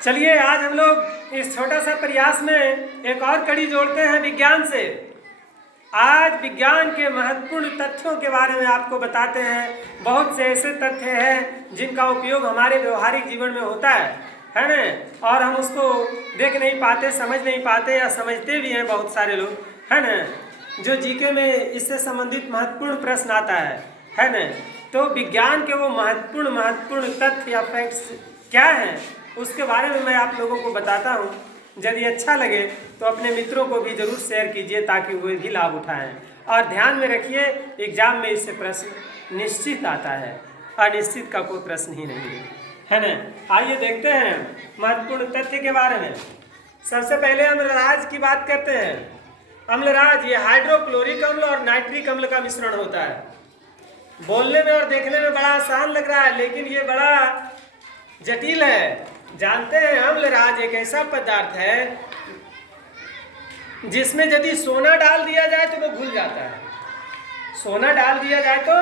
चलिए आज हम लोग इस छोटा सा प्रयास में एक और कड़ी जोड़ते हैं विज्ञान से। आज विज्ञान के महत्वपूर्ण तथ्यों के बारे में आपको बताते हैं। बहुत से ऐसे तथ्य हैं जिनका उपयोग हमारे व्यवहारिक जीवन में होता है ना, और हम उसको देख नहीं पाते, समझ नहीं पाते, या समझते भी हैं बहुत सारे लोग, है ना। जो जीके में इससे संबंधित महत्वपूर्ण प्रश्न आता है ना। तो विज्ञान के वो महत्वपूर्ण तथ्य या फैक्ट्स क्या हैं, उसके बारे में मैं आप लोगों को बताता हूँ। यदि अच्छा लगे तो अपने मित्रों को भी जरूर शेयर कीजिए ताकि वे भी लाभ उठाएं। और ध्यान में रखिए, एग्जाम में इससे प्रश्न निश्चित आता है, अनिश्चित का कोई प्रश्न ही नहीं है ना। आइए देखते हैं महत्वपूर्ण तथ्य के बारे में। सबसे पहले अम्लराज की बात करते हैं। अम्लराज ये हाइड्रोक्लोरिक अम्ल और नाइट्रिक अम्ल का मिश्रण होता है। बोलने में और देखने में बड़ा आसान लग रहा है, लेकिन ये बड़ा जटिल है। जानते हैं, अम्लराज एक ऐसा पदार्थ है जिसमें यदि सोना डाल दिया जाए तो वो घुल जाता है। सोना डाल दिया जाए तो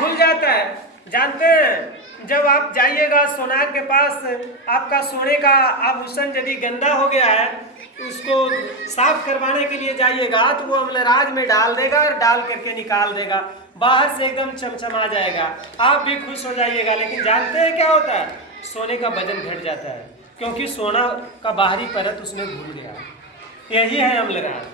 घुल जाता है। जानते हैं, जब आप जाइएगा सोनार के पास, आपका सोने का आभूषण यदि गंदा हो गया है, उसको साफ करवाने के लिए जाइएगा तो वो अम्लराज में डाल देगा और डाल करके निकाल देगा। बाहर से एकदम चमचमा जाएगा, आप भी खुश हो जाइएगा। लेकिन जानते हैं क्या होता है? सोने का वजन घट जाता है, क्योंकि सोना का बाहरी परत उसमें घुल गया। यही है अम्लराज,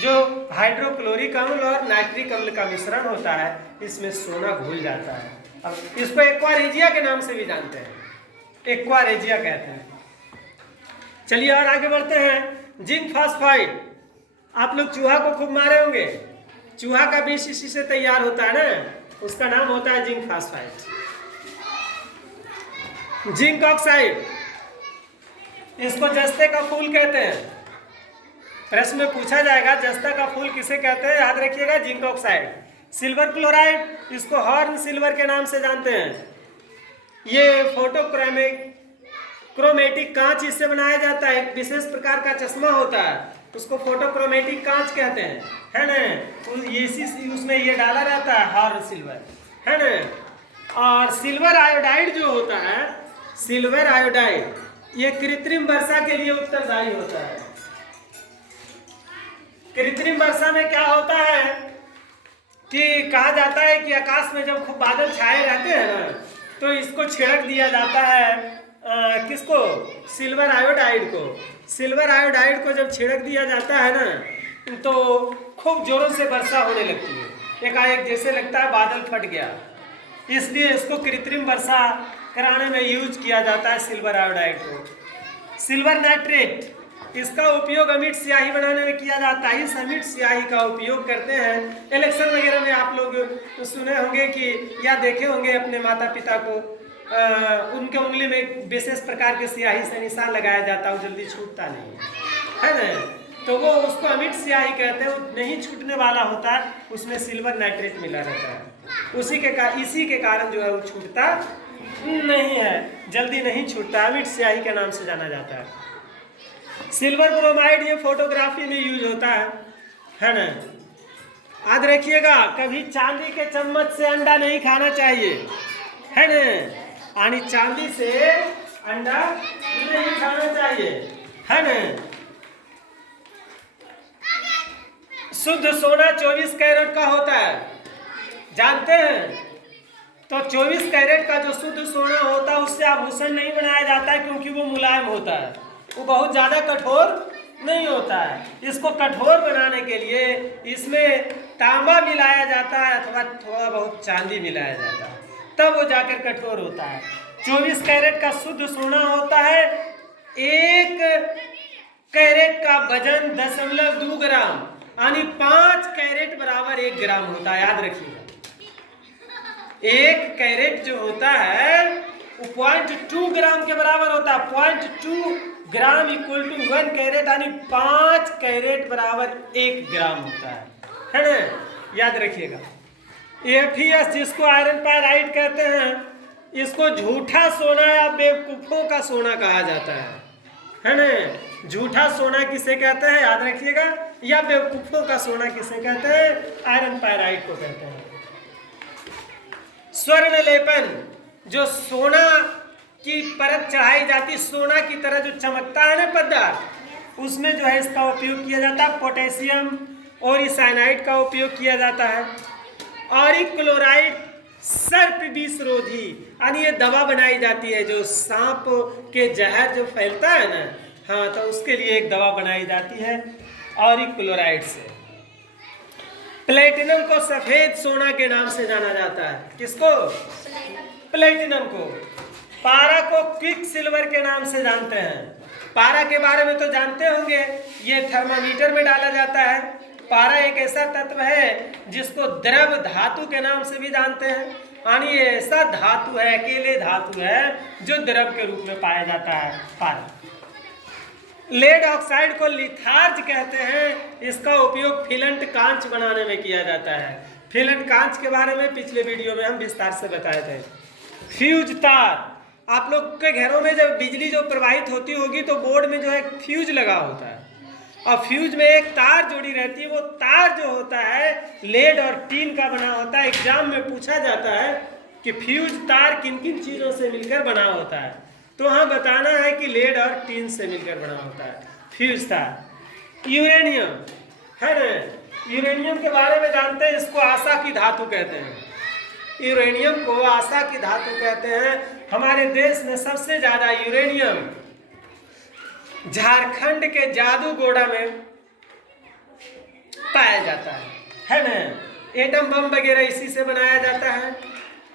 जो हाइड्रोक्लोरिक अम्ल और नाइट्रिक अम्ल का मिश्रण होता है। इसमें सोना घुल जाता है। अब इसको एक्वारेजिया के नाम से भी जानते हैं, एक्वारेजिया कहते हैं। चलिए और आगे बढ़ते हैं। जिंक फॉस्फाइड, आप लोग चूहा को खूब मारे होंगे। चूहा का विष इसी से तैयार होता है ना, उसका नाम होता है जिंक फॉस्फाइड। जिंक ऑक्साइड, इसको जस्ते का फूल कहते हैं। प्रश्न में पूछा जाएगा जस्ता का फूल किसे कहते हैं, याद रखिएगा जिंक ऑक्साइड। सिल्वर क्लोराइड, इसको हॉर्न सिल्वर के नाम से जानते हैं। ये क्रोमेटिक कांच इससे बनाया जाता है। एक विशेष प्रकार का चश्मा होता है, उसको फोटोक्रोमेटिक कांच कहते हैं, है ना। इसी उसमें ये डाला रहता है हॉर्न सिल्वर, है ना। और सिल्वर आयोडाइड जो होता है, सिल्वर आयोडाइड, ये कृत्रिम वर्षा के लिए उत्तरदायी होता है। कृत्रिम वर्षा में क्या होता है कि कहा जाता है कि आकाश में जब खूब बादल छाए रहते हैं ना, तो इसको छिड़क दिया जाता है। किसको? सिल्वर आयोडाइड को। सिल्वर आयोडाइड को जब छिड़क दिया जाता है ना, तो खूब जोरों से वर्षा होने लगती है। एकाएक जैसे लगता है बादल फट गया। इसलिए इसको कृत्रिम वर्षा कराने में यूज किया जाता है सिल्वर आयोडाइड को। सिल्वर नाइट्रेट, इसका उपयोग अमिट स्याही बनाने में किया जाता है। इस अमिट स्याही का उपयोग करते हैं इलेक्शन वगैरह में। आप लोग सुने होंगे कि या देखे होंगे अपने माता पिता को, उनके उंगली में विशेष प्रकार के स्याही से निशान लगाया जाता है, वो जल्दी छूटता नहीं है ना। तो वो उसको अमिट स्याही कहते हैं, वो नहीं छूटने वाला होता है, उसमें सिल्वर नाइट्रेट मिला रहता है। इसी के कारण जो है वो छूटता नहीं है, जल्दी नहीं छूटता। अमिट स्याही के नाम से जाना जाता है। सिल्वर ब्रोमाइड, ये फोटोग्राफी में यूज होता है ना। याद रखिएगा, कभी चांदी के चम्मच से अंडा नहीं खाना चाहिए, है ना। यानी चांदी से अंडा नहीं खाना चाहिए, है ना। शुद्ध सोना 24 कैरेट का होता है, जानते हैं। तो 24 कैरेट का जो शुद्ध सोना होता है, उससे आभूषण नहीं बनाया जाता है, क्योंकि वो मुलायम होता है, वो बहुत ज़्यादा कठोर नहीं होता है। इसको कठोर बनाने के लिए इसमें तांबा मिलाया जाता है अथवा थोड़ा बहुत चांदी मिलाया जाता है, तब वो जाकर कठोर होता है। 24 कैरेट का शुद्ध सोना होता है। 1 कैरेट का वजन 0.2 ग्राम, यानी 5 कैरेट बराबर 1 ग्राम होता है। याद रखिएगा, 1 कैरेट जो होता है वो 0.2 ग्राम के बराबर होता है। 0.2 ग्राम इक्वल टू 1 कैरेट, यानी 5 कैरेट बराबर 1 ग्राम होता है ना। याद रखिएगा। एफीएस, जिसको आयरन पायराइड कहते हैं, इसको झूठा सोना या बेवकूफों का सोना कहा जाता है ना। झूठा सोना किसे कहते हैं, याद रखिएगा, या बेवकूफों का सोना किसे कहते हैं? आयरन पायराइड को कहते हैं। स्वर्ण लेपन, जो सोना की परत चढ़ाई जाती, सोना की तरह जो चमकता है ना पदार्थ, उसमें जो है इसका उपयोग किया जाता है। पोटेशियम और साइनाइड का उपयोग किया जाता है। ऑरिक क्लोराइड सर्प विष रोधी, यानी ये दवा बनाई जाती है, जो सांप के जहर जो फैलता है ना, हाँ, तो उसके लिए एक दवा बनाई जाती है ऑरिक क्लोराइड से। प्लेटिनम को सफेद सोना के नाम से जाना जाता है। किसको? प्लेटिनम को। पारा को क्विक सिल्वर के नाम से जानते हैं। पारा के बारे में तो जानते होंगे, ये थर्मामीटर में डाला जाता है। पारा एक ऐसा तत्व है जिसको द्रव धातु के नाम से भी जानते हैं, यानी ये ऐसा धातु है, अकेले धातु है जो द्रव के रूप में पाया जाता है, पारा। लेड ऑक्साइड को लिथार्ज कहते हैं। इसका उपयोग फिलंट कांच बनाने में किया जाता है। फिलंट कांच के बारे में पिछले वीडियो में हम विस्तार से बताए थे। फ्यूज तार, आप लोग के घरों में जब बिजली जो प्रवाहित होती होगी तो बोर्ड में जो है फ्यूज लगा होता है, और फ्यूज में एक तार जोड़ी रहती है। वो तार जो होता है लेड और टीन का बना होता है। एग्जाम में पूछा जाता है कि फ्यूज तार किन किन चीज़ों से मिलकर बना होता है, तो हाँ बताना है कि लेड और टीन से मिलकर बना होता है फ्यूज तार। यूरेनियम है ना, यूरेनियम के बारे में जानते हैं, इसको आशा की धातु कहते हैं। यूरेनियम को आशा की धातु कहते हैं। हमारे देश में सबसे ज्यादा यूरेनियम झारखंड के जादूगोड़ा में पाया जाता है ना। एटम बम वगैरह इसी से बनाया जाता है,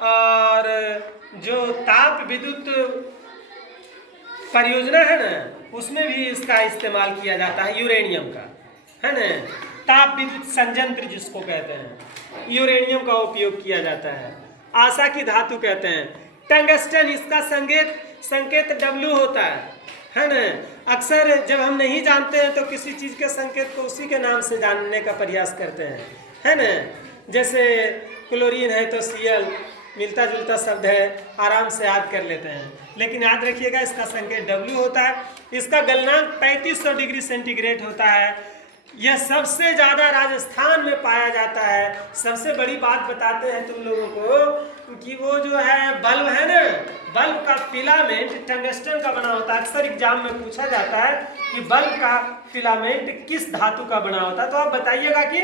और जो ताप विद्युत परियोजना है ना, उसमें भी इसका इस्तेमाल किया जाता है यूरेनियम का, है ना। ताप विद्युत संयंत्र जिसको कहते हैं, यूरेनियम का उपयोग किया जाता है। आशा की धातु कहते हैं। टंगस्टन, इसका संकेत W होता है ना। अक्सर जब हम नहीं जानते हैं तो किसी चीज़ के संकेत को उसी के नाम से जानने का प्रयास करते हैं, है ना। जैसे क्लोरीन है तो Cl, मिलता जुलता शब्द है, आराम से याद कर लेते हैं, लेकिन याद रखिएगा इसका संकेत W होता है। इसका गलनांक 3500 डिग्री सेंटीग्रेड होता है। यह सबसे ज़्यादा राजस्थान में पाया जाता है। सबसे बड़ी बात बताते हैं तुम लोगों को कि वो जो है बल्ब है ना, बल्ब का फिलामेंट टंगस्टन का बना होता है। अक्सर एग्जाम में पूछा जाता है कि बल्ब का फिलामेंट किस धातु का बना होता है, तो आप बताइएगा कि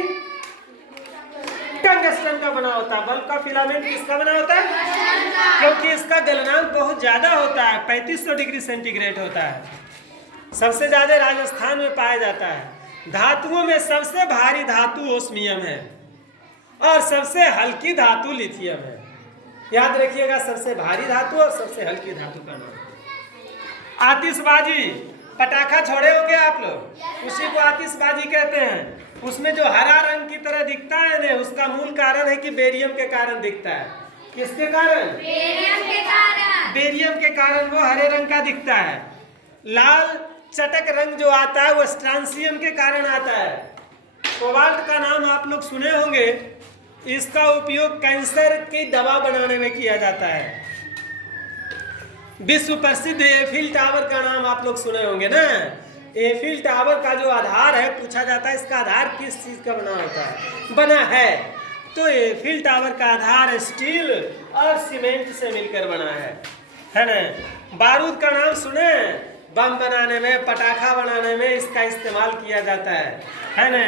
टंगस्टन का बना होता है। बल्ब का फिलामेंट किसका बना होता है? क्योंकि इसका गलनांक बहुत ज़्यादा होता है, 3500 डिग्री सेंटीग्रेड होता है। सबसे ज़्यादा राजस्थान में पाया जाता है। धातुओं में सबसे भारी धातु ओस्मियम है और सबसे हल्की धातु लिथियम है। याद रखिएगा, सबसे भारी धातु और सबसे हल्की धातु का नाम। आतिशबाजी, पटाखा छोड़े होंगे आप लोग, उसी को आतिशबाजी कहते हैं। उसमें जो हरा रंग की तरह दिखता है ना, उसका मूल कारण है कि बेरियम के कारण दिखता है। किसके कारण? बेरियम के कारण। बेरियम के कारण वो हरे रंग का दिखता है। लाल चटक रंग जो आता है वो स्ट्रांसियम के कारण आता है। कोबाल्ट का नाम आप लोग सुने होंगे, इसका उपयोग कैंसर की दवा बनाने में किया जाता है। विश्व प्रसिद्ध एफिल टावर का नाम आप लोग सुने होंगे ना। एफिल टावर का जो आधार है, पूछा जाता है इसका आधार किस चीज का बना है, तो एफिल टावर का आधार स्टील और सीमेंट से मिलकर बना है ना। बारूद का नाम सुने, बम बनाने में, पटाखा बनाने में इसका इस्तेमाल किया जाता है ना।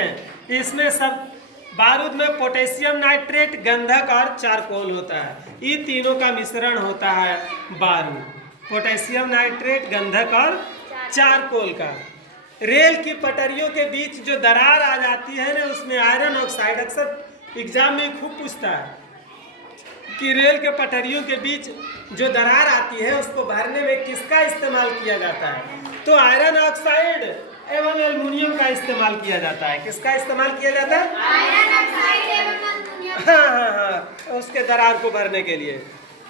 इसमें सब बारूद में पोटेशियम नाइट्रेट, गंधक और चारकोल होता है। ये तीनों का मिश्रण होता है बारूद, पोटेशियम नाइट्रेट, गंधक और चारकोल का। रेल की पटरियों के बीच जो दरार आ जाती है ना, उसमें आयरन ऑक्साइड, अक्सर एग्जाम में खूब पूछता है कि रेल के पटरियों के बीच जो दरार आती है उसको भरने में किसका इस्तेमाल किया जाता है, तो आयरन ऑक्साइड एवं एल्युमिनियम का इस्तेमाल किया जाता है। किसका इस्तेमाल किया जाता है? आयरन ऑक्साइड एवं एल्युमिनियम। हाँ, उसके दरार को भरने के लिए।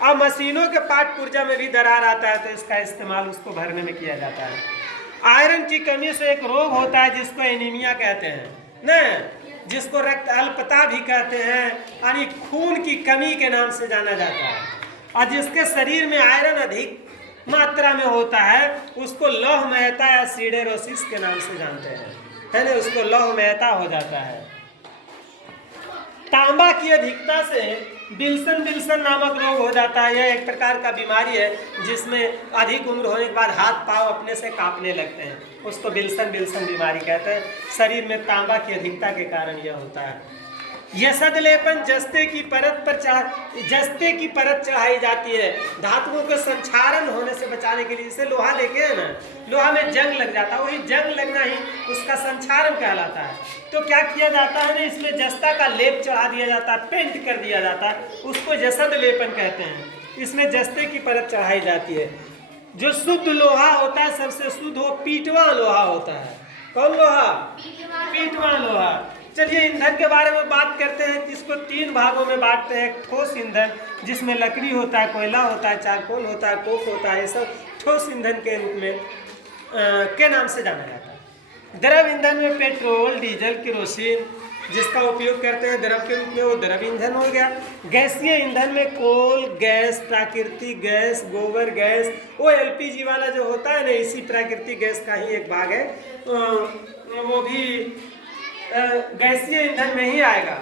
अब मशीनों के पार्ट पुर्जा में भी दरार आता है तो इसका इस्तेमाल उसको भरने में किया जाता है। आयरन की कमी से एक रोग होता है जिसको एनीमिया कहते हैं ना, जिसको रक्त अल्पता भी कहते हैं, यानी खून की कमी के नाम से जाना जाता है। और जिसके शरीर में आयरन अधिक मात्रा में होता है उसको लौहमयता या सिडेरोसिस के नाम से जानते हैं, है ना, उसको लौहमयता हो जाता है। तांबा की अधिकता से विल्सन विल्सन नामक रोग हो जाता है। यह एक प्रकार का बीमारी है जिसमें अधिक उम्र होने के बाद हाथ पांव अपने से कांपने लगते हैं, उसको विल्सन विल्सन बीमारी कहते हैं। शरीर में तांबा की अधिकता के कारण यह होता है। यसद लेपन जस्ते की परत चढ़ाई जाती है धातुओं के संक्षारण होने से बचाने के लिए। जैसे लोहा देखे है ना, लोहा में जंग लग जाता है, वही जंग लगना ही उसका संक्षारण कहलाता है। तो क्या किया जाता है ना, इसमें जस्ता का लेप चढ़ा दिया जाता है, पेंट कर दिया जाता है, उसको यसद लेपन कहते हैं। इसमें जस्ते की परत चढ़ाई जाती है। जो शुद्ध लोहा होता है, सबसे शुद्ध वो पीटवा लोहा होता है। कौन लोहा? पीटवा लोहा। चलिए ईंधन के बारे में बात करते हैं। इसको 3 भागों में बांटते हैं। ठोस ईंधन जिसमें लकड़ी होता है, कोयला होता है, चारकोल होता है, कोक होता है, ये सब ठोस ईंधन के रूप में के नाम से जाना जाता है। द्रव ईंधन में पेट्रोल, डीजल, केरोसिन जिसका उपयोग करते हैं द्रव के रूप में, वो द्रव ईंधन हो गया। गैसीय ईंधन में कोल गैस, प्राकृतिक गैस, गोबर गैस, वो एलपीजी वाला जो होता है ना, इसी प्राकृतिक गैस का ही एक भाग है, वो भी गैसीय ईंधन में ही आएगा।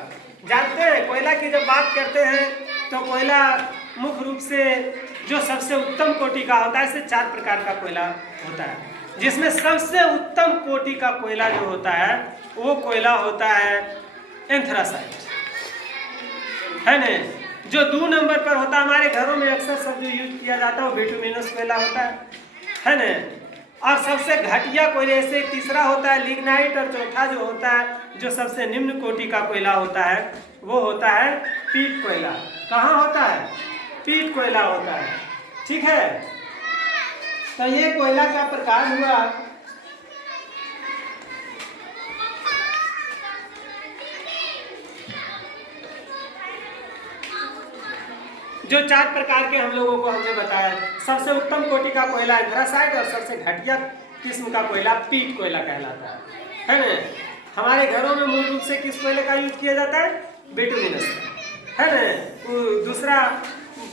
जानते हैं कोयला की जब बात करते हैं तो कोयला मुख्य रूप से जो सबसे उत्तम कोटि का होता है, इससे 4 प्रकार का कोयला होता है, जिसमें सबसे उत्तम कोटि का कोयला जो होता है वो कोयला होता है एंथ्रासाइट, है ना। जो 2 नंबर पर होता है, हमारे घरों में अक्सर सब जो यूज किया जाता है वो बिटुमिनस कोयला होता है ना। और सबसे घटिया कोयले से तीसरा होता है लिग्नाइट, और चौथा जो होता है जो सबसे निम्न कोटि का कोयला होता है वो होता है पीट कोयला। कहाँ होता है? पीट कोयला होता है। ठीक है, तो ये कोयला का प्रकार हुआ। जो 4 प्रकार के हम लोगों को हमने बताया, सबसे उत्तम कोटि का कोयला एंथ्रासाइट और सबसे घटिया किस्म का कोयला पीट कोयला कहलाता है ना। हमारे घरों में मूल रूप से किस कोयले का यूज किया जाता है? बिटुमिनस, है ना। दूसरा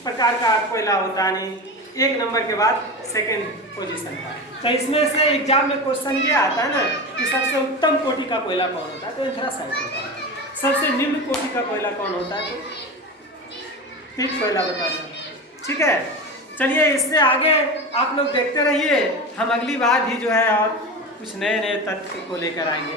प्रकार का कोयला होता है, 1 नंबर के बाद 2nd पोजीशन का। तो इसमें से एग्जाम में क्वेश्चन ये आता है ना कि सबसे उत्तम कोटि का कोयला कौन होता है, तो एंथ्रासाइट होता है। सबसे निम्न कोटि का कोयला कौन होता है, तो पीट कोयला बताना। ठीक है, चलिए इससे आगे आप लोग देखते रहिए। हम अगली बार भी जो है और कुछ नए नए तथ्य को लेकर आएंगे।